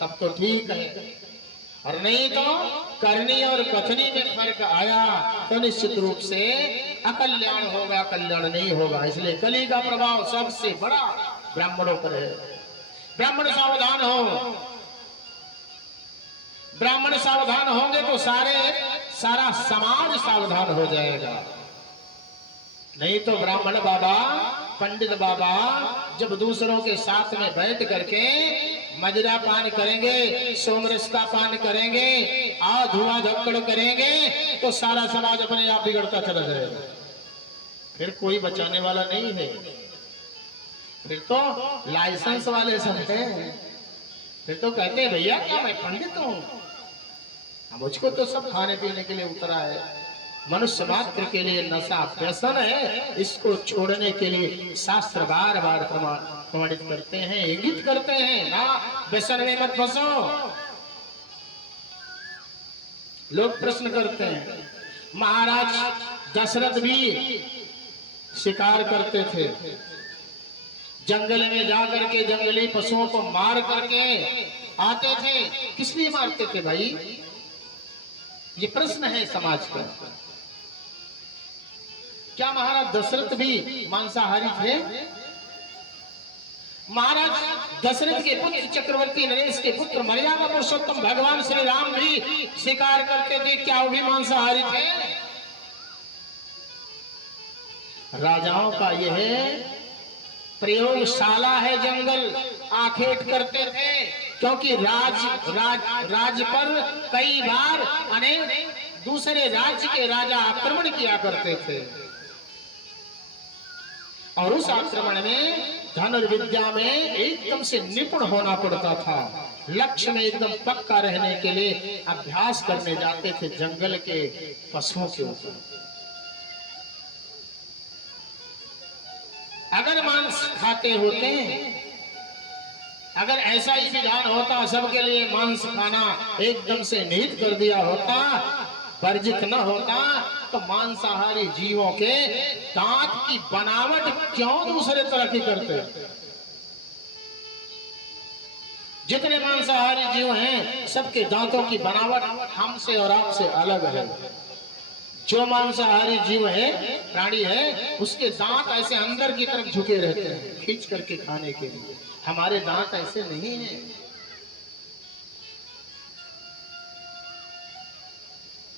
तब तो ठीक है, और नहीं तो करनी और कथनी में फर्क आया तो निश्चित रूप से अकल्याण होगा, कल्याण नहीं होगा। इसलिए कली का प्रभाव सबसे बड़ा ब्राह्मणों पर है। ब्राह्मण सावधान हो, ब्राह्मण सावधान होंगे तो सारा समाज सावधान हो जाएगा। नहीं तो ब्राह्मण बाबा, पंडित बाबा जब दूसरों के साथ में बैठ करके मदिरा पान करेंगे, सोमरस का पान करेंगे, धुआं धक्कड़ करेंगे तो सारा समाज अपने आप बिगड़ता चला जाएगा। फिर कोई बचाने वाला नहीं है। फिर तो लाइसेंस वाले सब हैं, फिर तो कहते हैं भैया क्या मैं पंडित हूं, मुझको तो सब खाने पीने के लिए उतरा है। मनुष्य मात्र के लिए नशा व्यसन है, इसको छोड़ने के लिए शास्त्र बार बार प्रमाणित करते हैं, इंगित करते हैं ना, व्यसन में मत फंसो। लोग प्रश्न करते हैं, महाराज दशरथ भी शिकार करते थे, जंगल में जाकर के जंगली पशुओं को मार करके आते थे। किस लिए मारते थे भाई? ये प्रश्न है समाज का। क्या महाराज दशरथ भी मांसाहारी थे? महाराज दशरथ के पुत्र चक्रवर्ती नरेश के पुत्र मर्यादा पुरुषोत्तम भगवान श्री राम भी शिकार करते थे, क्या वो भी मांसाहारी थे? राजाओं का यह प्रयोगशाला है जंगल, आखेट करते थे, क्योंकि राज पर कई बार अनेक दूसरे राज्य के राजा आक्रमण किया करते थे, और उस आक्रमण में धनुर्विद्या में एकदम से निपुण होना पड़ता था। लक्ष्य में एकदम पक्का रहने के लिए अभ्यास करने जाते थे जंगल के पशुओं के ऊपर। अगर मांस खाते होते, अगर ऐसा ही विधान होता सबके लिए मांस खाना एकदम से निहित कर दिया होता, वर्जित न होता, तो मांसाहारी जीवों के दांत की बनावट क्यों दूसरे तरह की करते? जितने मांसाहारी जीव हैं सबके दांतों की बनावट हमसे और आपसे अलग है। जो मांसाहारी जीव है, प्राणी है, उसके दांत ऐसे अंदर की तरफ झुके रहते हैं खींच करके खाने के लिए। हमारे दांत ऐसे नहीं हैं।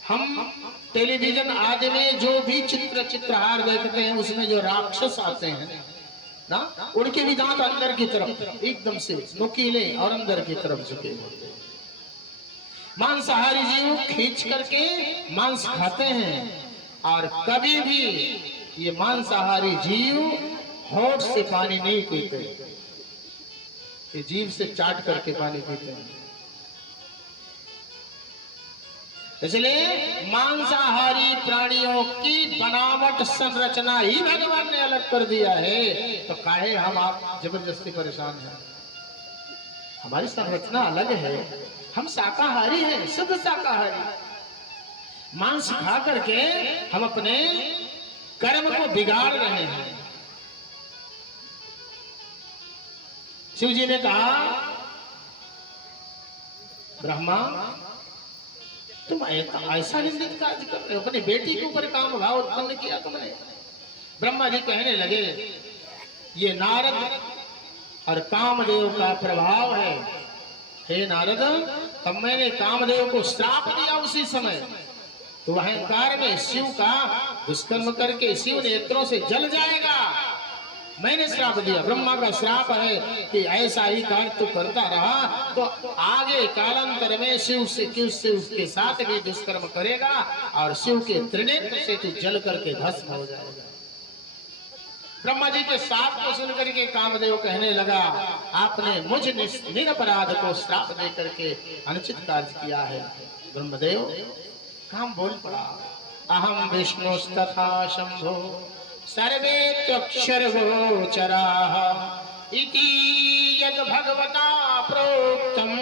हम टेलीविजन आदि में जो भी चित्रहार देखते हैं उसमें जो राक्षस आते हैं ना, उनके भी दांत अंदर की तरफ एकदम से नुकीले और अंदर की तरफ झुके होते हैं। मांसाहारी जीव खींच करके मांस खाते हैं, और कभी भी ये मांसाहारी जीव होठ से पानी नहीं पीते, ये जीभ से चाट करके पानी पीते हैं। इसलिए मांसाहारी प्राणियों की बनावट संरचना ही भगवान ने अलग कर दिया है, तो काहे हम आप जबरदस्ती परेशान हैं? हमारी संरचना अलग है, हम शाकाहारी हैं, शुद्ध शाकाहारी। मांस खा करके हम अपने कर्म को बिगाड़ रहे हैं। शिव जी ने कहा, ब्रह्मा तुम ऐसा निंदित कार्य कर रहे हो, अपनी बेटी के ऊपर काम भाव उत्पन्न किया तुमने। ब्रह्मा जी कहने लगे, ये नारद और कामदेव का प्रभाव है। हे नारद, तब मैंने कामदेव को श्राप दिया उसी समय, तो अहंकार में शिव का दुष्कर्म करके शिव नेत्रों से जल जाएगा। मैंने श्राप दिया, ब्रह्मा का श्राप है कि ऐसा ही कार्य तू करता रहा तो आगे कालांतर में शिव के साथ भी दुष्कर्म करेगा और शिव के त्रिनेत्र से तू जल करके भस्म हो जाएगा। ब्रह्मा जी के श्राप को सुनकर के कामदेव कहने लगा, आपने मुझ निरपराध को श्राप दे करके अनुचित कार्य किया है। ब्रह्मदेव काम बोल पड़ा, अहम विष्णुस्तथा शंभो सर्वेत्यक्षर गोचराः इति यद् भगवता प्रोक्तम्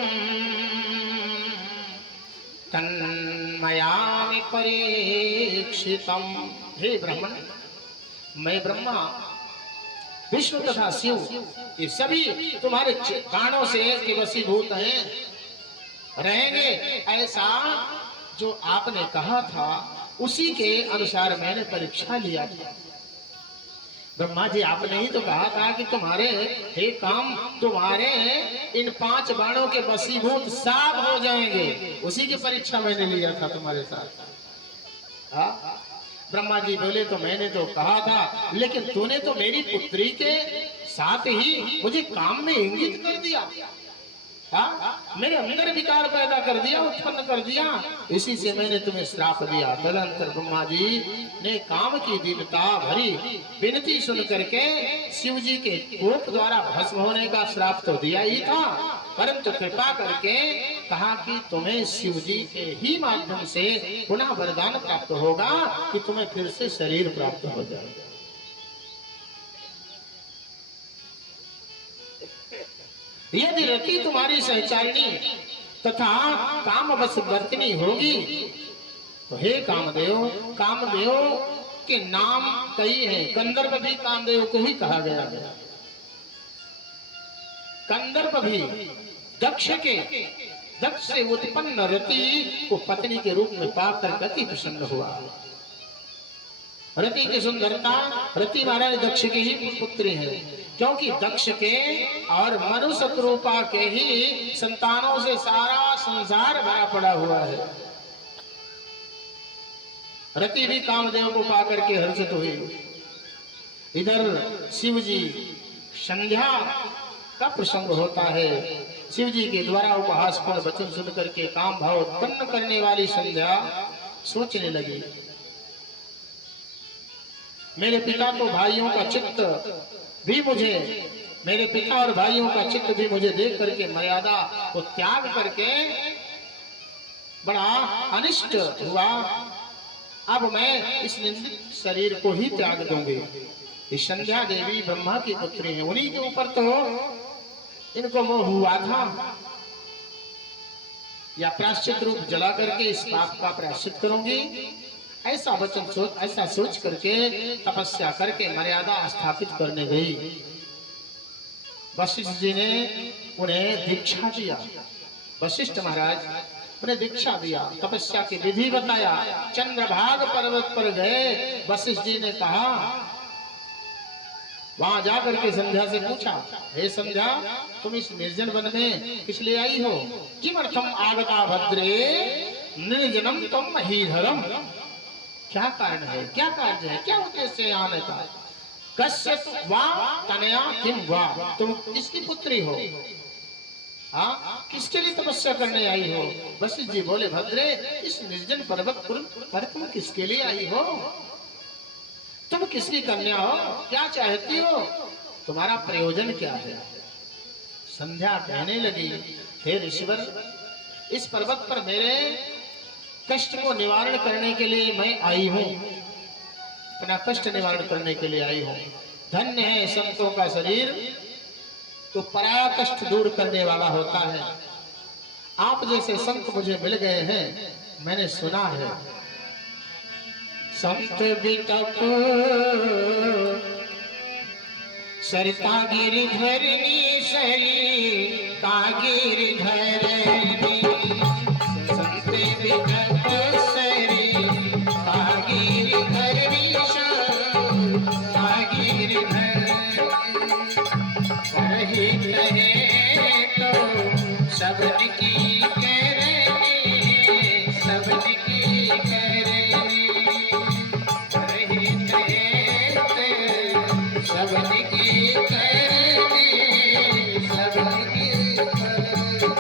तन्मयामि परीक्षितम्। हे ब्रह्मण, मैं ब्रह्मा विष्णु तथा शिव ये सभी तुम्हारे कानों से के वशीभूत हैं, रहेंगे। ऐसा जो आपने कहा था उसी के अनुसार मैंने परीक्षा लिया था। ब्रह्मा जी आपने ही तो कहा था कि तुम्हारे हे काम तुम्हारे इन 5 बाणों के वशीभूत सब हो जाएंगे, उसी की परीक्षा मैंने लिया था तुम्हारे साथ। हाँ? ब्रह्मा जी बोले तो मैंने तो कहा था, लेकिन तूने तो मेरी पुत्री के साथ ही मुझे काम में इंगित कर दिया। हाँ? मेरे अंदर विकार पैदा कर दिया, उत्पन्न कर दिया, इसी से मैंने तुम्हें श्राप दिया। तदंतर ब्रह्मा जी ने काम की दीनता भरी विनती सुन करके शिव जी के कोप द्वारा भस्म होने का श्राप तो दिया ही था, परंतु कृपा करके कहा कि तुम्हें शिव जी के ही माध्यम से पुनः वरदान प्राप्त होगा कि तुम्हें फिर से शरीर प्राप्त हो जाएगा। यदि रति तुम्हारी सहचारिणी तथा कामवश वर्तिनी होगी तो हे कामदेव, कामदेव के नाम कई हैं, कंदर्प भी कामदेव को ही कहा गया है। कंदर्प भी दक्ष से उत्पन्न रति को पत्नी के रूप में पाकर अति प्रसन्न हुआ। रति की सुंदरता, रति महाराज दक्ष की ही पुत्री है, क्योंकि दक्ष के और मनुष्य रूपा के ही संतानों से सारा संसार भरा पड़ा हुआ है। रति भी कामदेव को पाकर के हर्षित हुई। इधर शिव जी संध्या का प्रसंग होता है। शिव जी के द्वारा उपहास पर वचन सुन करके काम भाव उत्पन्न करने वाली संध्या सोचने लगी, मेरे पिता तो भाइयों का चित्त भी मुझे, मेरे पिता और भाइयों का चित्त भी मुझे देख करके मर्यादा को त्याग करके बड़ा अनिष्ट हुआ। अब मैं इस निंदित शरीर को ही त्याग दूंगी। इस संध्या देवी ब्रह्मा की पुत्री है, उन्हीं के ऊपर तो इनको मोह हुआ था। या प्रायश्चित रूप जला करके इस पाप का प्रायश्चित करूंगी, ऐसा वचन सोच, ऐसा सोच करके तपस्या करके मर्यादा स्थापित करने गई। वशिष्ठ जी ने उन्हें दीक्षा दिया। वशिष्ठ महाराज उन्हें दीक्षा दिया, तपस्या की विधि बताया। चंद्रभाग पर्वत पर गए, वशिष्ठ जी ने कहा, वहां जाकर के संध्या से पूछा, हे संध्या, तुम इस निर्जन वन में किस लिए आई हो? किमर्थम आगता भद्रे निर्जनम तुम महीधरम? क्या कारण है, क्या कार्य है, क्या उद्देश्य आने का? कस्य वा तनया किम वा, तुम किसकी पुत्री हो? हाँ, किसके लिए तपस्या करने आई हो? वशिष्ठ जी बोले, भद्रे, इस निर्जन पर्वत पर तुम किसके लिए आई हो? तुम किसकी कन्या हो? क्या चाहती हो? तुम्हारा प्रयोजन क्या है? संध्या कहने लगी, हे ऋषिवर, इस पर्वत पर मेरे कष्ट को निवारण करने के लिए मैं आई हूँ, अपना कष्ट निवारण करने के लिए आई हूँ। धन्य है संतों का शरीर, तो पराया कष्ट दूर करने वाला होता है। आप जैसे संत मुझे मिल गए हैं, मैंने सुना है। संत बिटप सरिता गिरधरनी, सरिता गिरधरनी, संत बिटप सरिता गिरधरनी, सरिता गिरधरनी, रही रहे तो सबन की करनी, सबन की करनी, रही रहे तो सबन की करनी, सबन की करनी।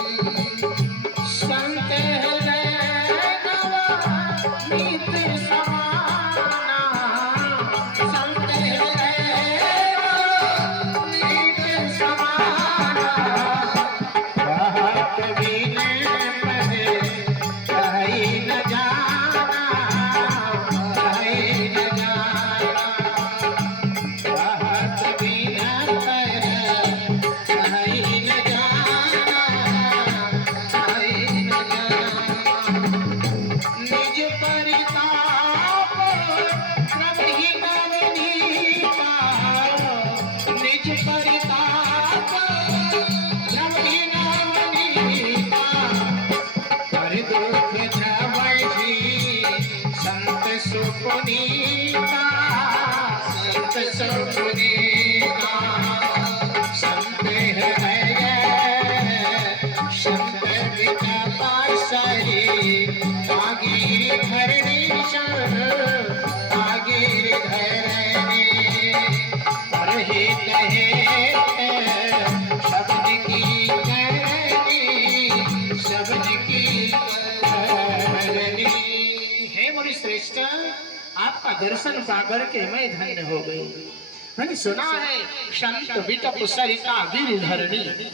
दर्शन पा करके मैं धन्य हो गई। मैंने सुना है संत विटप सरिता गिरिधरणी,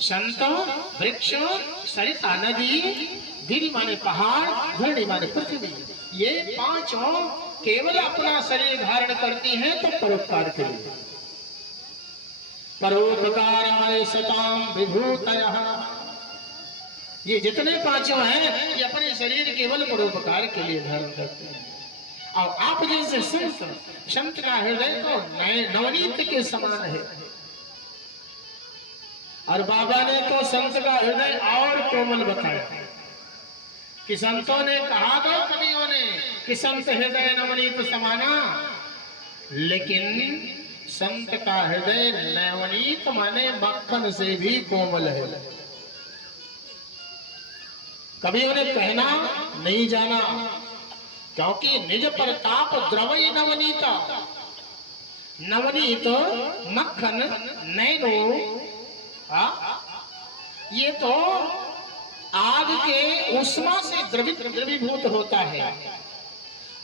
संत वृक्ष सरिता नदी, गिरि माने पहाड़, धरणी माने पृथ्वी, ये पांचों केवल अपना शरीर धारण करती हैं तो परोपकार के लिए। परोपकाराय सताम विभूतयः, ये जितने पांचों हैं ये अपने शरीर केवल परोपकार के लिए धारण करते हैं। और आप जैसे संत, संत का हृदय तो नवनीत के समान है। और बाबा ने तो संत का हृदय और कोमल बताया कि संतों ने कहा तो कवियों ने कि संत हृदय नवनीत समाना, लेकिन संत का हृदय नवनीत माने मक्खन से भी कोमल है। कवियों ने कहना नहीं जाना, क्योंकि निज प्रताप द्रवई नवनीता, नवनीत मक्खन नैनो, ये तो आग के उष्मा से द्रवीभूत होता है,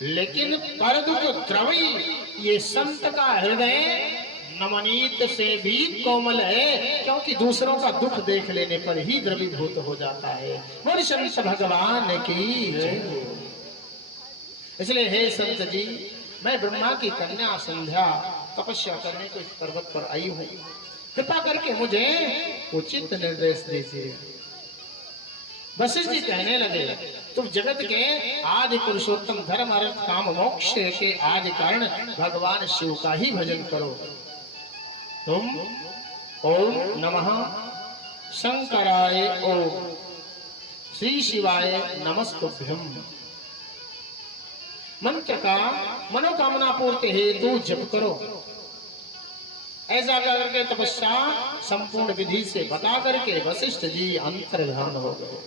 लेकिन परदुख द्रवई, ये संत का हृदय नवनीत से भी कोमल है, क्योंकि दूसरों का दुख देख लेने पर ही द्रवीभूत हो जाता है। बोल संत भगवान की जय। इसलिए हे संत जी, मैं ब्रह्मा की कन्या संध्या तपस्या करने को इस पर्वत पर आई हूँ, कृपा करके मुझे उचित निर्देश दीजिए। वशिष्ठ जी कहने लगे, तुम जगत के आदि पुरुषोत्तम धर्म अर्थ काम मोक्ष के आदि कारण भगवान शिव का ही भजन करो। तुम ओम नमः शंकराय ओम श्री शिवाय नमस्तुभ्यम मंत्र का मनोकामना पूर्ति हेतु जप करो। ऐसा करके तपस्या संपूर्ण विधि से बता करके वशिष्ठ जी अंतर्धान हो गए।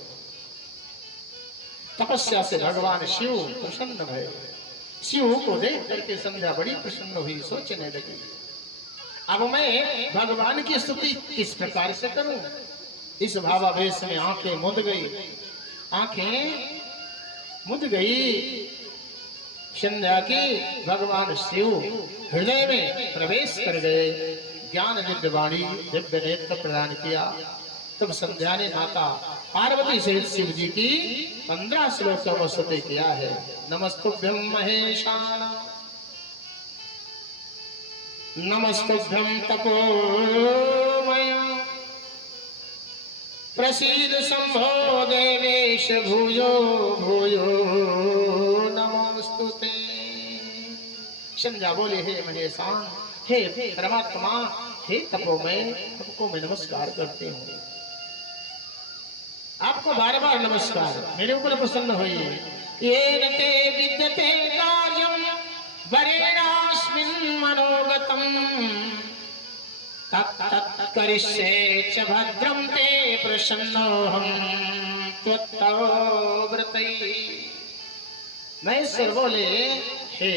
तपस्या से भगवान शिव प्रसन्न भये। शिव को देख करके संध्या बड़ी प्रसन्न हुई, सोचने लगी अब मैं भगवान की स्तुति किस प्रकार से करूं। इस भावावेश में आंखें मुद गई, आंखें मुद गई संध्या की। भगवान शिव हृदय में प्रवेश कर गए, ज्ञान दिव्य वाणी दिव्य नेत्र प्रदान किया। तब संध्या ने माता पार्वती सहित शिव जी की 15 श्लोकों में स्तुति किया है। नमस्तुभ्यं महेशान, नमस्तुभ्यं तपोमय, प्रसीद शंभो देवेश भूयो भूयो नमोस्तुते। संध्या बोले, हे महेशान, हे परमात्मा, हे तपोमय, सबको मैं नमस्कार करती हूँ। आपको बार बार नमस्कार, मेरे ऊपर प्रसन्न होइए। येन ते विद्यते कार्यं वरेणास्मिन् मनोगतं, तत् करिष्ये च भद्रं ते प्रसन्नोऽहं त्वत्तव व्रतैः। महेश्वर बोले, हे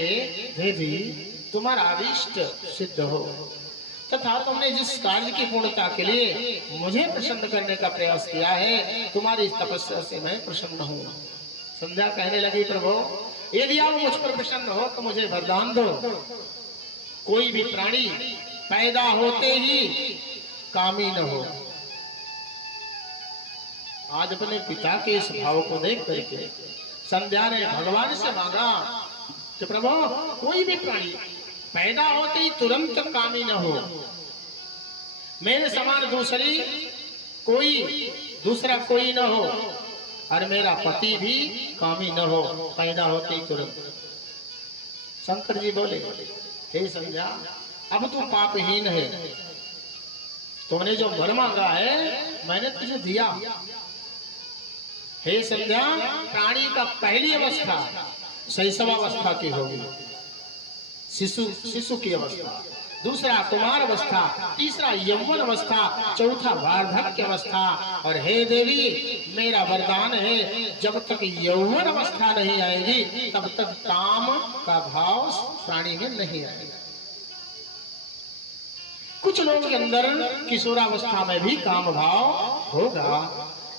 देवी, तुम्हारा अभीष्ट सिद्ध हो तथा तुमने जिस कार्य की पूर्णता के लिए मुझे प्रसन्न करने का प्रयास किया है, तुम्हारी इस तपस्या से मैं प्रसन्न हूँ। संध्या कहने लगी, प्रभु यदि आप मुझ पर प्रसन्न हो तो मुझे वरदान दो। कोई भी प्राणी पैदा होते ही कामी न हो। आज अपने पिता के इस भाव को देख करके संध्या ने भगवान से मांगा कि प्रभु कोई भी प्राणी पैदा होते ही तुरंत कामी न हो। मेरे समान दूसरा कोई न हो, और मेरा पति भी कामी न हो, पैदा होते ही तुरंत। शंकर जी बोले, हे संध्या, अब तू पापहीन है, तुमने जो वर मांगा है मैंने तुझे दिया। हे संध्या, प्राणी का पहली अवस्था शैशवावस्था की होगी, शिशु की अवस्था, दूसरा कुमार अवस्था, तीसरा यौवन अवस्था, चौथा वार्धक्य अवस्था। और हे देवी, मेरा वरदान है, जब तक यौवन अवस्था नहीं आएगी तब तक काम का भाव प्राणी में नहीं आएगा। कुछ लोगों के अंदर किशोरावस्था में भी काम भाव होगा,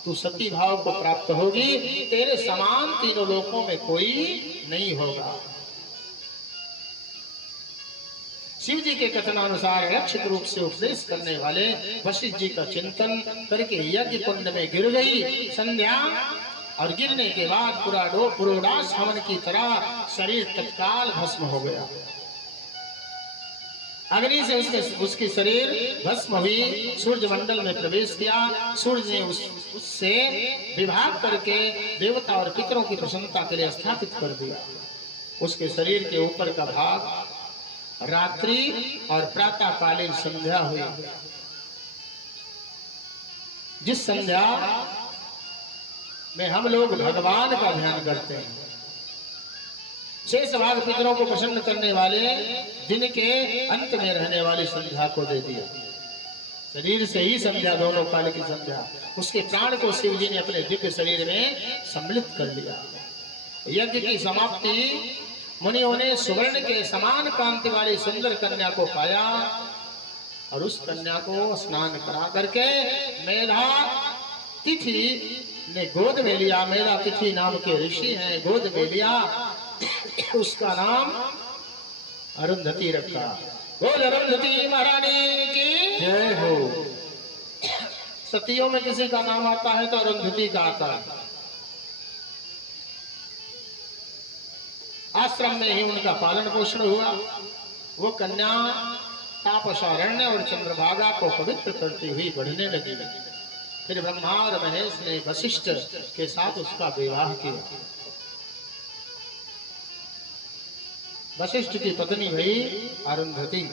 तू सती भाव को प्राप्त होगी, तेरे समान तीनों लोकों में कोई नहीं होगा। शिव जी के कथनानुसार लक्षित रूप से उपदेश करने वाले वशिष्ठ जी का चिंतन करके यज्ञ कुंड में गिर गई संध्या, और गिरने के बाद पुरोडास हवन की तरह शरीर तत्काल भस्म हो गया। अग्नि से उसकी शरीर भस्म हुई, सूर्य मंडल में प्रवेश किया। सूर्य ने उससे विभाग करके देवता और पितरों की प्रसन्नता के लिए स्थापित कर दिया। उसके शरीर के ऊपर का भाग रात्रि और प्रातःकालीन संध्या हुई। जिस संध्या में हम लोग भगवान का ध्यान करते हैं, शेष भाग पितरों को प्रसन्न करने वाले दिन के अंत में रहने वाली संध्या को दे दिया। शरीर से ही संध्या, दोनों काल की संध्या, उसके प्राण को शिव जी ने अपने दिव्य शरीर में सम्मिलित कर लिया। यज्ञ की समाप्ति मुनियों ने सुवर्ण के समान कांति वाली सुंदर कन्या को पाया और उस कन्या को स्नान करा करके मेधा तिथि ने गोद में लिया। मेधा तिथि नाम के ऋषि हैं, गोद में लिया। उसका नाम अरुंधति रखा। बोल अरुंधति महारानी की जय हो। सतियों में किसी का नाम आता है तो अरुंधति का आता है। आश्रम में ही उनका पालन पोषण हुआ। वो कन्या तापसारण्य और चंद्रभागा को पवित्र करती हुई बढ़ने लगी। फिर ब्रह्मा और महेश ने वशिष्ठ के साथ उसका विवाह किया। वशिष्ठ की पत्नी हुई अरुंधति।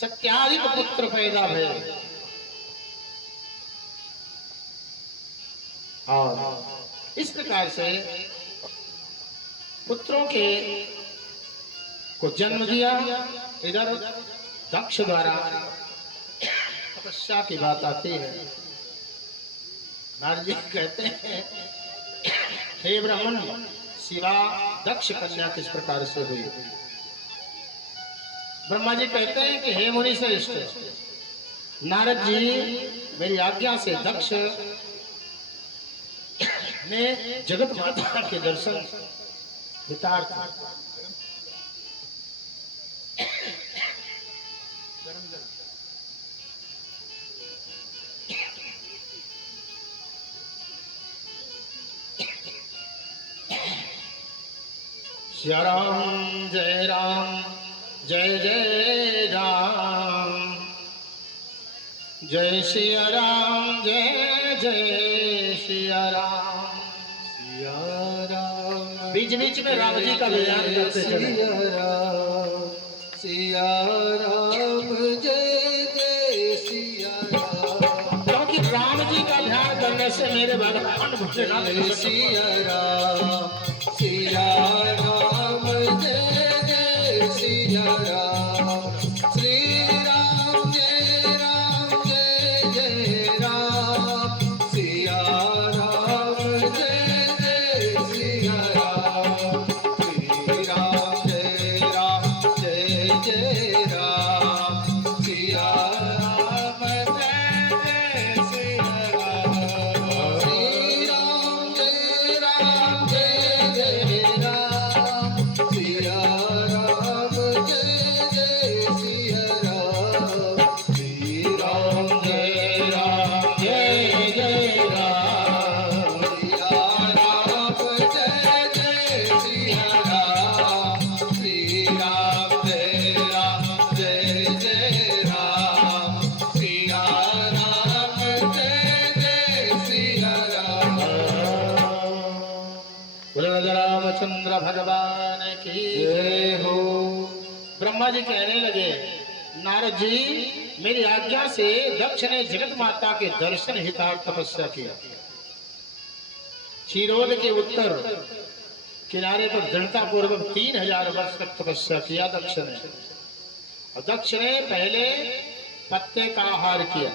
सत्याधिक पुत्र पैदा भय और इस प्रकार से पुत्रों के को जन्म दिया। इधर दक्ष द्वारा तपस्या की बात आती है। नारद जी कहते हैं, हे ब्राह्मण, शिवा दक्ष कन्या किस प्रकार से हुई? ब्रह्मा जी कहते हैं कि हे मुनि श्रेष्ठ, नारद जी मेरी आज्ञा से दक्ष ने जगत माता के दर्शन हितार्थ श्री राम जय राम जय जय राम, जय श्री राम जय जय श्री राम, सिया राम। बीच बीच में राम जी का ध्यान करते चले। सिया राम जय जय सिया राम, क्योंकि राम जी का ध्यान करने से मेरे भगवान भोलेनाथ सिया राम, सिया राम जय जय सिया राम, श्री राम जय जय राम, सिया राम जय जय सिया राम, श्री राम जय जय राम, सिया राम जय जय सिया राम, श्री राम जय जय राम, सिया राम जय जय सिया राम, श्री राम जय जय राम, सिया राम जय जय सिया राम, श्री राम जय जय राम, सिया राम जय जय सिया राम। रामचंद्र भगवान की जय हो। ब्रह्मा जी कहने लगे, नारद जी मेरी आज्ञा से दक्ष ने जगत माता के दर्शन हितार्थ तपस्या किया। क्षीरोद के उत्तर किनारे पर दृढ़ता पूर्वक 3000 वर्ष तक तपस्या किया दक्ष ने। और दक्ष ने पहले पत्ते का आहार किया,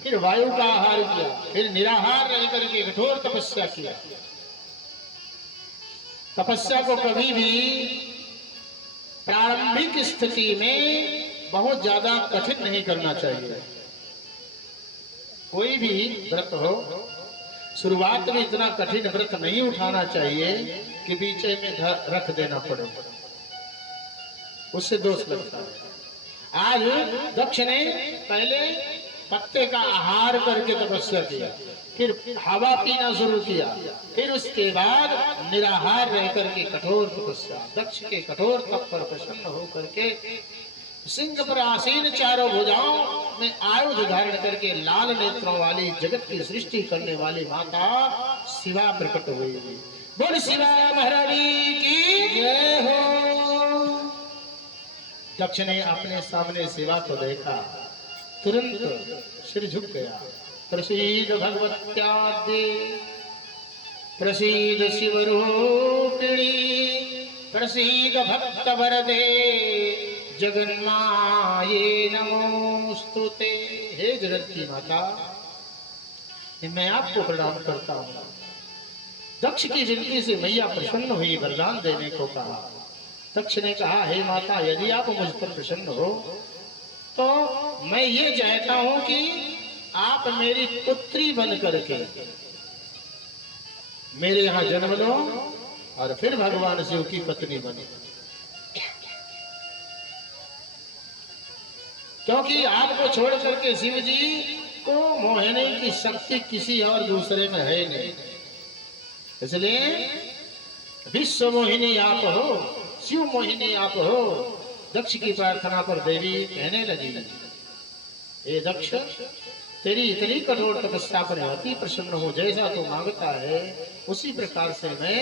फिर वायु का आहार किया, फिर निराहार रह करके कठोर तपस्या किया। तपस्या को कभी भी प्रारंभिक स्थिति में बहुत ज्यादा कठिन नहीं करना चाहिए। कोई भी व्रत हो, शुरुआत में इतना कठिन व्रत नहीं उठाना चाहिए कि बीच में रख देना पड़े। उससे दोष लगता है। आज दक्ष ने पहले पत्ते का आहार करके तपस्या किया, फिर हवा पीना शुरू किया, फिर उसके बाद निराहार रह करके कठोर तपस्या। दक्ष के कठोर तप पर प्रसन्न होकर के सिंह पर आसीन चारों भुजाओं में आयुध धारण करके लाल नेत्रों वाली जगत की सृष्टि करने वाली माता शिवा प्रकट हुई। बोल शिवा महारानी की जय हो। दक्ष ने अपने सामने शिवा को देखा, तुरंत सिर झुक गया। प्रसीद भगवत्याद्य, प्रसीद शिवरूपिणी, प्रसीद भक्त वरदे, जगन्माये नमोस्तुते। हे जगत की माता, मैं आपको प्रणाम करता हूँ। दक्ष की विनती से मैया प्रसन्न हुई, वरदान देने को कहा। दक्ष ने कहा, हे माता, यदि आप मुझ पर प्रसन्न हो तो मैं ये चाहता हूं कि आप मेरी पुत्री बन करके मेरे यहां जन्म लो और फिर भगवान शिव की पत्नी बनो, क्योंकि आपको छोड़ करके शिव जी को मोहने की शक्ति किसी और दूसरे में है नहीं। इसलिए विश्व मोहिनी आप हो, शिव मोहिनी आप हो। दक्ष की प्रार्थना पर देवी कहने लगी, हे दक्ष, तेरी इतनी कठोर तपस्या पर अति प्रसन्न हो, जैसा तू मांगता है उसी प्रकार से मैं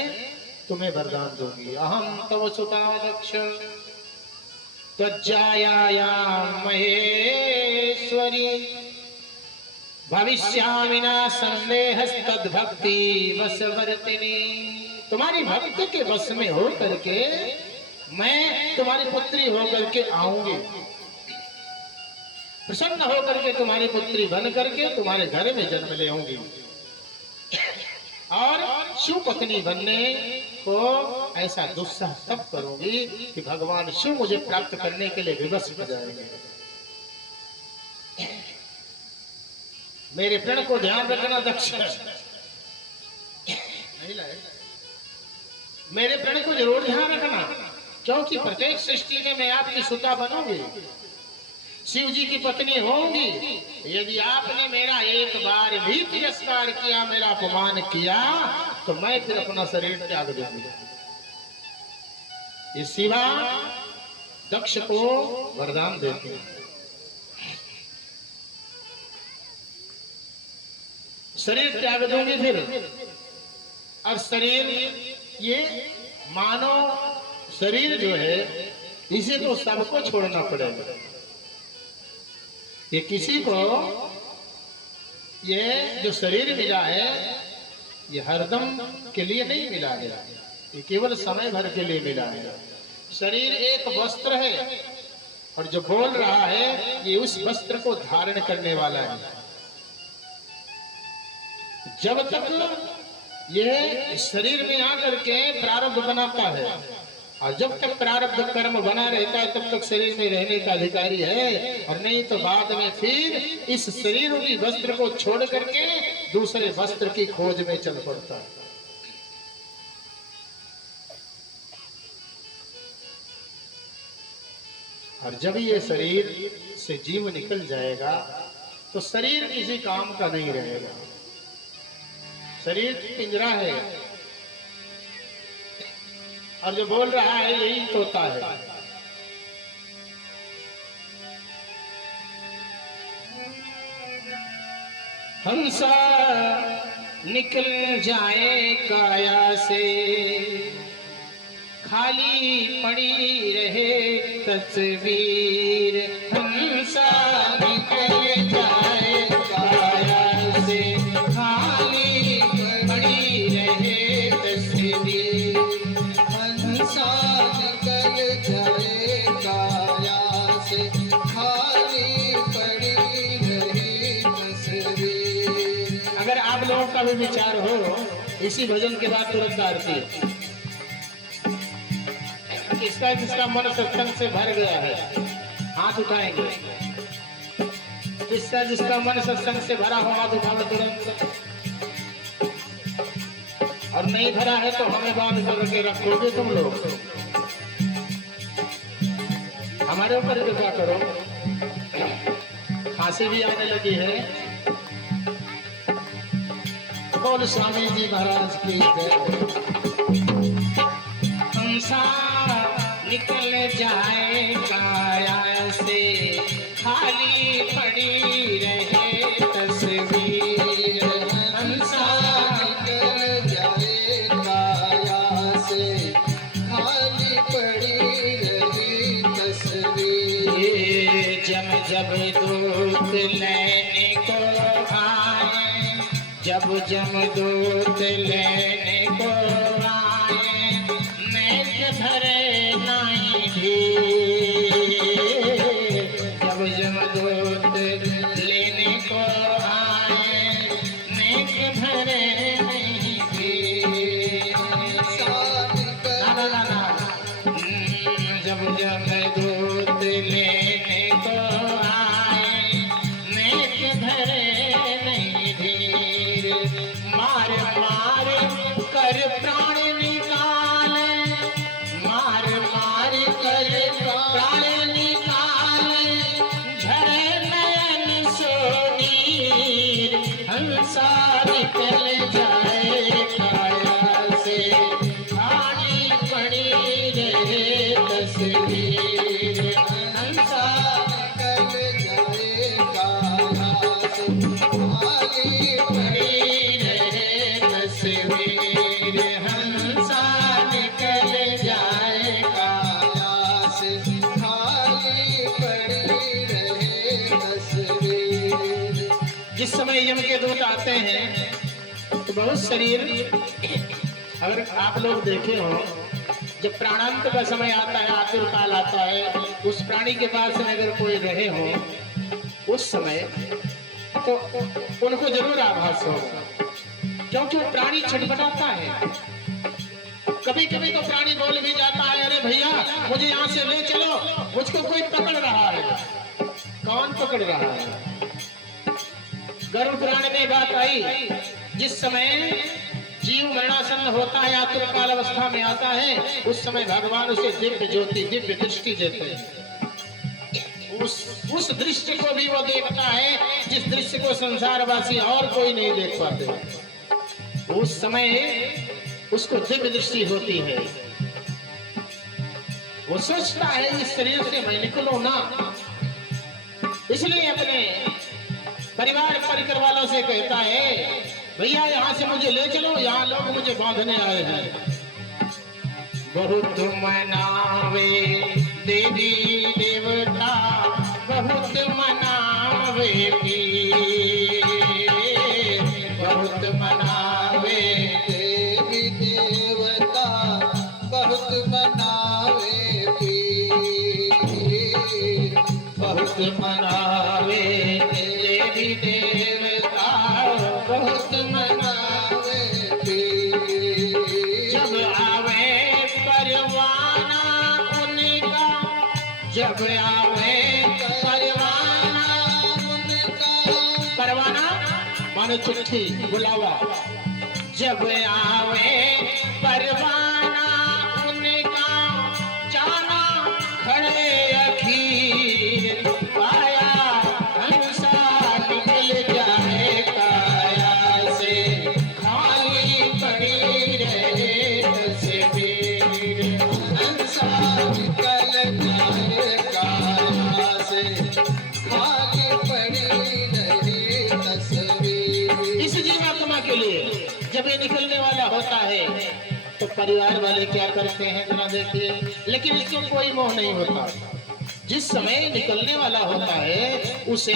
तुम्हें वरदान दूंगी। अहम तव सुता दक्ष त्वज्जायायां महेश्वरी, भविष्यामि न संदेहस्तद्भक्ति वशवर्तिनी। तुम्हारी भक्ति के वश में हो करके मैं तुम्हारी पुत्री होकर के आऊंगी, प्रसन्न होकर के तुम्हारी पुत्री बन करके तुम्हारे घर में जन्म ले आऊंगी और शिव पत्नी बनने को ऐसा दुस्साह तब करूंगी कि भगवान शिव मुझे प्राप्त करने के लिए विवश हो जाएंगे। मेरे प्रण को ध्यान रखना दक्ष, मेरे प्रण को जरूर ध्यान रखना, क्योंकि प्रत्येक सृष्टि में मैं आपकी सुता बनूंगी, शिव जी की पत्नी होंगी। यदि आपने मेरा एक बार भी तिरस्कार किया, मेरा अपमान किया, तो मैं फिर अपना शरीर त्याग दूंगी। ये शिवा दक्ष को वरदान देती है। शरीर त्याग दूंगी फिर, और शरीर ये मानव शरीर जो है इसे तो सबको छोड़ना पड़ेगा। ये किसी को ये जो शरीर मिला है ये हरदम के लिए नहीं मिला है, ये केवल समय भर के लिए मिला है। शरीर एक वस्त्र है और जो बोल रहा है ये उस वस्त्र को धारण करने वाला है। जब तक ये शरीर में आकर के प्रारब्ध बनाता है और जब तक प्रारब्ध कर्म बना रहता है तब तक शरीर में रहने का अधिकारी है, और नहीं तो बाद में फिर इस शरीर रूपी वस्त्र को छोड़ करके दूसरे वस्त्र की खोज में चल पड़ता है। और जब ये शरीर से जीव निकल जाएगा तो शरीर किसी काम का नहीं रहेगा। शरीर पिंजरा है और जो बोल रहा है यही तोता है। हंसा निकल जाए काया से, खाली पड़ी रहे तस्वीर। हंसा निकल जाए काया से, खाली पड़ी रहे तस्वीर। हंसा निकल जाए काया से, खाली पड़ी रही तस्वीर। अगर आप लोगों का भी विचार हो इसी भजन के बाद तुरंत आरती है। किसका किसका मन सत्संग से भर गया है हाथ उठाएंगे। जिसका जिसका मन सत्संग से भरा हो हाथ उठाओ तुरंत, और नहीं भरा है तो हमें बांध करके रखोगे तुम लोग। हमारे ऊपर कृपा करो। फांसी भी आने लगी है। बोल स्वामी जी महाराज की जय। हंसा निकल जाए काया से, खाली पड़ी रहे तस्वीर। हंसा निकल जाए काया से, खाली पड़ी रही तस्वीर। जब जब दूत लेने को आए, जब जब दूत लेने को आए, नेक भरे नाई भी। जब जब दूत लेने को आए, नेक भरे नहीं भी। ना ना ना, जब जब दूत लेने को आए, नेक भरे नहीं धीर। मार मार कर प्राण निकाले, मार मार कर प्राण निकाले, झरे नयन सोनीर। हंसा निकल जाए काया से, खाली पड़ी रहे तस्वीर। हंसा निकल जाए काया से, खाली पड़ी रहे तस्वीर। हंसा निकल जाए काया से, खाली पड़ी रहे तस्वीर। जिस समय यम के दूत आते हैं तो बहुत शरीर, अगर आप लोग देखे हो, जब प्राणांत का समय आता है, आतुर काल आता है, उस प्राणी के पास में अगर कोई रहे हो उस समय, तो उनको जरूर आभास होगा, क्योंकि वो प्राणी छटपटाता है। कभी कभी तो प्राणी बोल भी जाता है, अरे भैया मुझे यहाँ से ले चलो, मुझको कोई पकड़ रहा है। कौन पकड़ रहा है? गरुड़ पुराण में बात आई, जिस समय जीव मरणासन्न होता है, आतुर काल अवस्था में आता है, उस समय भगवान उसे दिव्य ज्योति, दिव्य दृष्टि देते हैं। उस दृश्य को भी वो देखता है जिस दृश्य को संसारवासी और कोई नहीं देख पाते। उस समय उसको दिव्य दृष्टि होती है। वो सोचता है इस शरीर से मैं निकलूं ना, इसलिए अपने परिवार परिकर वालों से कहता है, भैया यहाँ से मुझे ले चलो, यहाँ लोग मुझे बांधने आए हैं। बहुत मनावे देवी देवता, बहुत मनावे पीर, बहुत मनावे देवी देवता, बहुत मनावे पीर। बहुत मनावे देवी देवता, बहुत मनावे पीर। जब आवे परवाना उनका, जब आवे परवाना उनका, परवाना मानो चिट्ठी, बुलावा। जब आवे परवाना उनका, जाना खड़े अखीर। पाया हंसा निकल जाए काया से, खाली पड़ी रहे तस्वीर। हंसा निकल जाए काया से, खाली पड़ी रही तस्वीर। इस जीवात्मा के लिए जब ये निकलने वाला होता है तो परिवार वाले क्या करते हैं जरा देखिए, लेकिन इसको कोई मोह नहीं होता। जिस समय निकलने वाला होता है उसे,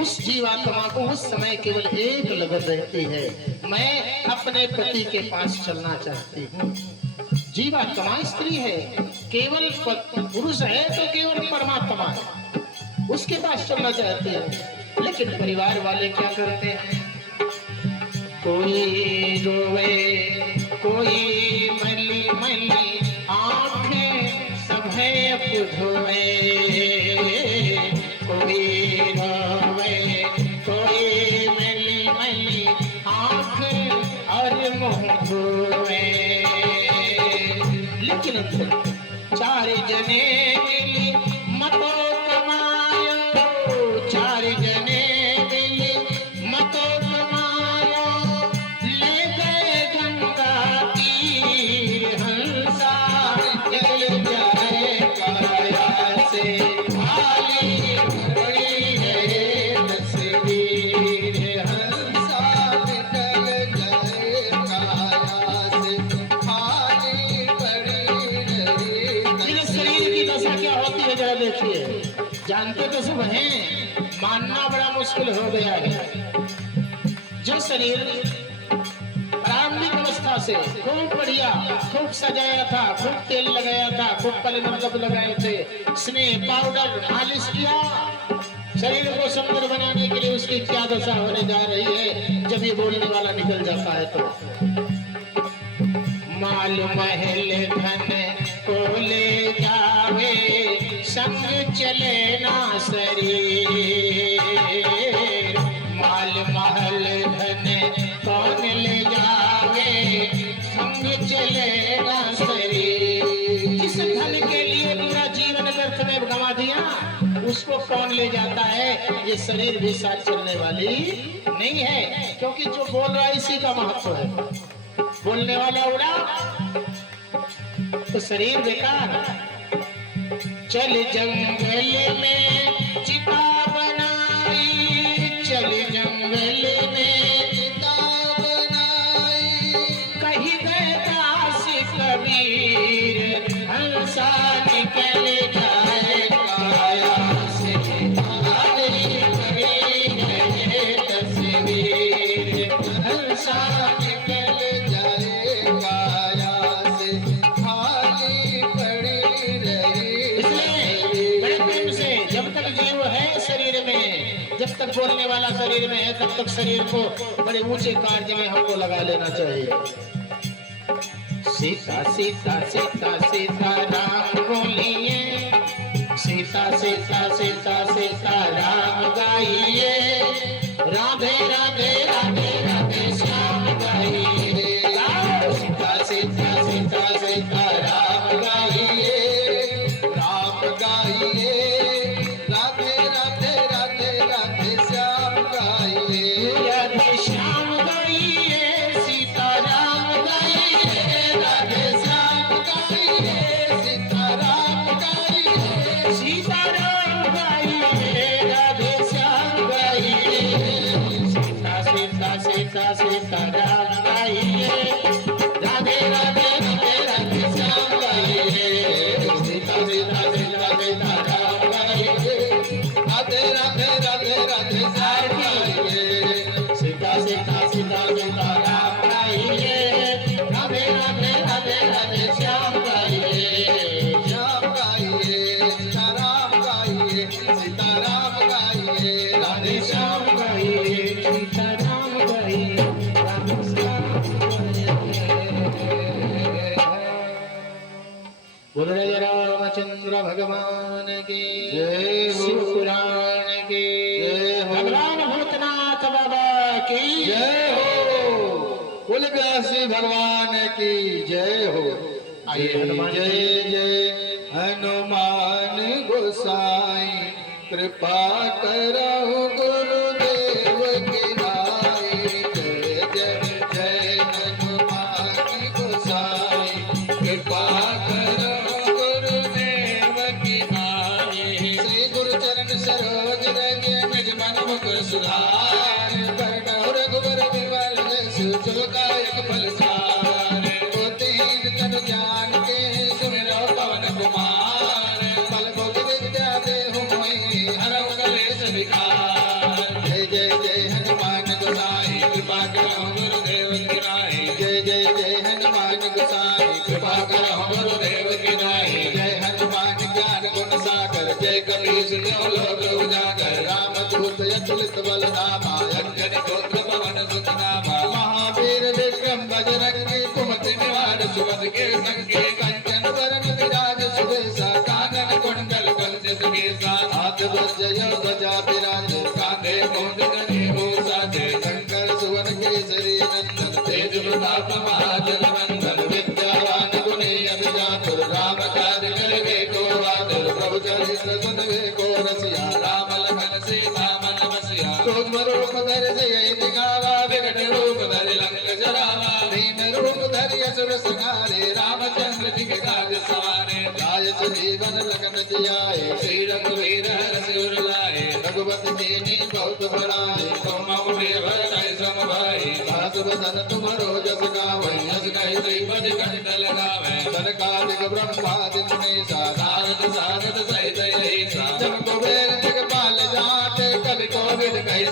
उस जीवात्मा को उस समय केवल एक लगन रहती है, मैं अपने पति के पास चलना चाहती हूँ। जीवात्मा स्त्री है, केवल पुरुष है तो केवल परमात्मा है, उसके पास चलना चाहते हैं। लेकिन परिवार वाले क्या करते हैं? कोई रोवे, कोई मली मली आंखें सभे धोए। कोई रोवे, कोई मली मली आंखें और मुंह धोए। लेकिन चार जने मिली मत मुश्किल हो गया है। जो शरीर प्रारंभिक अवस्था से खूब बढ़िया, खूब सजाया था, खूब तेल लगाया था, खूब पले मतलब लगाए थे, स्नेह पाउडर मालिश किया, शरीर को सुंदर बनाने के लिए उसकी क्या दशा होने जा रही है जब ये बोलने वाला निकल जाता है तो। माल महल धन को ले जावे, संग चले ना शरीर। माल महल धन कौन ले जावे, संग चले ना शरीर। जिस धन के लिए पूरा जीवन व्यर्थ में गंवा दिया, उसको कौन ले जाता है? ये शरीर भी साथ चलने वाली नहीं है, क्योंकि जो बोल रहा है इसी का महत्व है। बोलने वाला उड़ा तो शरीर बेकार। चल जंगल में चिता बनाई, चल जंगल में चिता बनाई, कही गए दास कबीर, हंसा निकल जाए काया से, हमारी बड़ी है तस्वीर, हंसा निकल जाए काया से, खाली पड़ी रही। इसलिए बड़े प्रेम से जब तक जीव है शरीर में, जब तक बोलने वाला शरीर में है, तब तक शरीर को बड़े ऊंचे कार्य में हमको लगा लेना चाहिए। सीता सीता सीता सीता राम बोलिए, सीता सीता सीता सीता राम गाइए, राधे राधे राधे राधे श्याम गाइए। सीता सीता सीता सीता राम गाइए, राम गाइए, राधे राधे राधे राधे श्याम गाइए, राधे श्याम गाइए, सीता राम गाइए, राधे श्याम गाइए, सीता राम गाइए, सीता राम गाइए, राधे श्याम गाइए। सीता सीता सीता सीता राम गाइए, राधे राधे राधे राधे श्याम गाइए। सीता सीता सीता सीता राम गाइए, राधे राधे राधे राधे श्याम गाइए। सीता सीता सीता सीता राम गाइए, राधे राधे राधे राधे श्याम गाइए। श्याम गाइए, सीता राम गाइए, सीता राम गाइए, राधे श्याम गाइए, सीता राम गाइए, राधे श्याम बोल रहे रामचंद्र भगवान की जय, शिव पुराण की जय, भगवान भूतनाथ बाबा की जय हो, कुल व्यासी भगवान की जय हो। आइए हनुमान जय जय हनुमान गोसाई, कृपा करो गुरुदेव की नाई। जय जय जय हनुमान गोसाई, कृपा करो गुरुदेव की नाई। श्री गुरु चरण सरोज रज निज मन मुकुर सुधार, करुणा रघुबर बिमल जसु जो दायक फल चार। को दीन तनु जान के सुमिरो पवन कुमार, फल भोग विद्या देहु मोहि, हरऊ कलेश विकार। जय जय जय हनुमान गोसाई, कृपा करो गुरुदेव की नाई। जय जय जय हनुमान गोसाई, कृपा करो गुरुदेव की नाई। जय हनुमान ज्ञान गुण सागर, जय कपीस तिहुँ लोक उजागर। रामदूत अतुलित बल धामा, अंजनी पुत्र पवन सुत नामा। महावीर विक्रम बजरंगी, कुमति निवार सुमति के संगी। कंचन वरण विराज सुबेसा, कानन कुंडल कंचित केसा। हाथ वज्र ध्वजा विराज, कांधे मूंज जनेऊ साजे। शंकर सुवन केसरी नंदन, तेज प्रताप महाजन वंदन। विद्यावान गुणी अभिजातुर, राम काज करिबे को आतुर। प्रभु चरित्र सुनबे को रसिया, राम लखन सीता मन बसिया। सूक्ष्म रूप धरि सियहि दिखावा, विकट रूप धरि लंक जरावा। दीन रूप धरि असुर संहारे, रामचंद्र जी के काज सवारे। लाय जीवन लखन जियाए, श्री रघुवीर हरषि उर लाए। रघुपति कीन्ही बहुत बड़ाई, तुम मम भय सम भाई। सास बदन तुमरो जस गावै, जस कहि श्रीपति कंठ लगावै। सनकादिक ब्रह्मादि मुनीसा, नारद सारद सहित अहिसा। जब कुबेर दिगपाल जाते, कवि कोविद कहि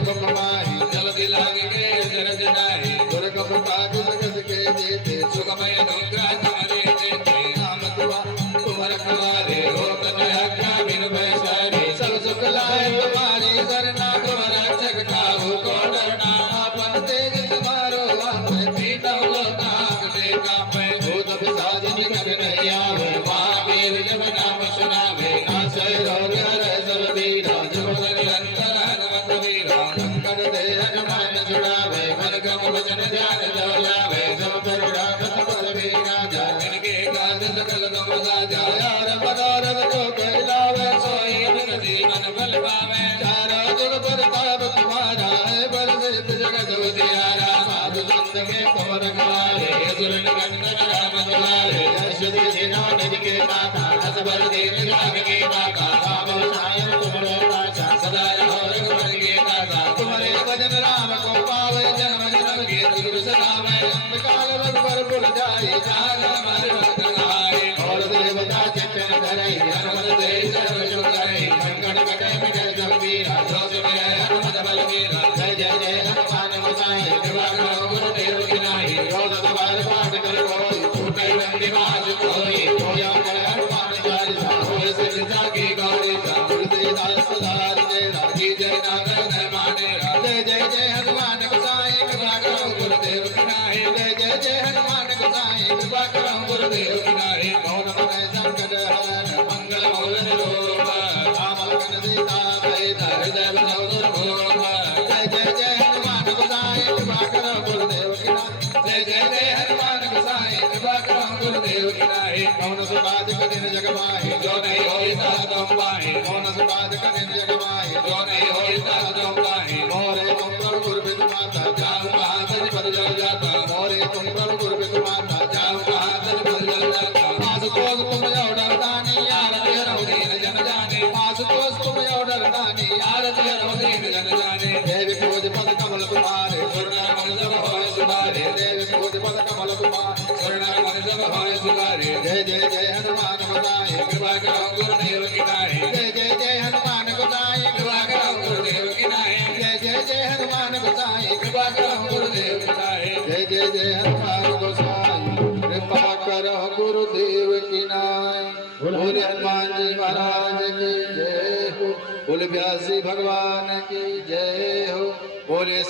जलपम माही जल्दी लागे जरज नाही दुर्गम काज जगत के देते सुखमय दुर्गा तुम्हारे देते नाम दुआ तुम रखवारे हो तन आज्ञा बिन बैसारे सब सुख लाए तुम्हारी करना तुम रक्षक काहू को डरना आपन तेज तुम्हारो आप तीनों लोकांग देखा पे भूत पिशाच निकट नहीं आवे महावीर जब नाम सुनावे नाशय रोग हरै सब पीड़ा जब निरंतर हनुमत वीरा संकट दे हनुमान छुड़ावे मन कम वचन ध्यान जो लावे सब पर राखत बल बीरा जाय इनके काज सकल तुम साजा यार मनोरथ को कहलावे सोई बिन जीवन बल पावे चारा जुग प्रताप तुम्हारा है बल सिद्ध जगत उजियारा साधु संत के पवन कुमारे असुर निकंदन राम दुलारे यशोदी सेना निधि के माता असबर दीन जाग के माता राम सायन तुम्हारे पासा सदा रहो रघुपति के दासा तुम्हारे भजन राम को पावे जन्म जन्म के दुख सदावे अंतकाल रघुबर पुर जाई जाग हमारे भक्त कहाए और देवता चित्तन धरई हनुमत दे सर्व सुख करे संकट कटे मिटे सब पीरा दोष मिले हनुमत बल वीरा जय जय जय हनुमान गोसाई कृपा करो गुरुदेव की नाई रोज तुम्हारे पाठ कर कोई छूटे बंदी बाज कोई होया कर हनुमान चालीसा होय सिद्ध जागी गौरी सा तुलसीदास सदा तेरा की जय नागर न माने जय जय जय हनुमान गोसाई कृपा करो गुरुदेव की नाई जय जय जय हनुमान गोसाई कृपा करो गुरुदेव की नाई कौन बने संकट हरण मंगल मौलन रूप राम लखन सीता सहित हृदय बसौ दुर्भोग जय जय जय हनुमान गोसाई कृपा करो गुरुदेव की नाई जय जय जय हनुमान गोसाई कृपा करो गुरुदेव की नाई कौन सुबाद कठिन जग माहि जो नहीं होई तास तुम पाहि कौन सुबाद कठिन जग माहि जो नहीं होई तास तुम पाहि मोरे तुम प्रभु गुरु बिदु माता जाऊं कहाँ सज पर जल जाता मोरे तुम प्रभु गुरु बिदु माता जाऊं कहाँ सज पर जल जाता आशुतोष तुम ऑर्डर दानी आरती हरौ दीन जन जाने आशुतोष तुम ऑर्डर दानी आरती हरौ दीन जन जाने देवी पूज पद कमल तुम्हारे सुरनर मन सब होय सुधारे देवी पूज पद कमल तुम्हारे सुरनर मन सब होय सुधारे जय जय जय हनुमान गोसाई कृपा करो गुरुदेव की नाई जय जय जय हनुमान गोसाई कृपा करो गुरुदेव की नाई जय जय जय हनुमान गोसाई कृपा करो गुरुदेव की नाई जय जय जय हनुमान गोसाई कृपा करो गुरुदेव की नाई बोले हनुमान जी महाराज की जय हो बोले व्यासी भगवान की जय हो बोले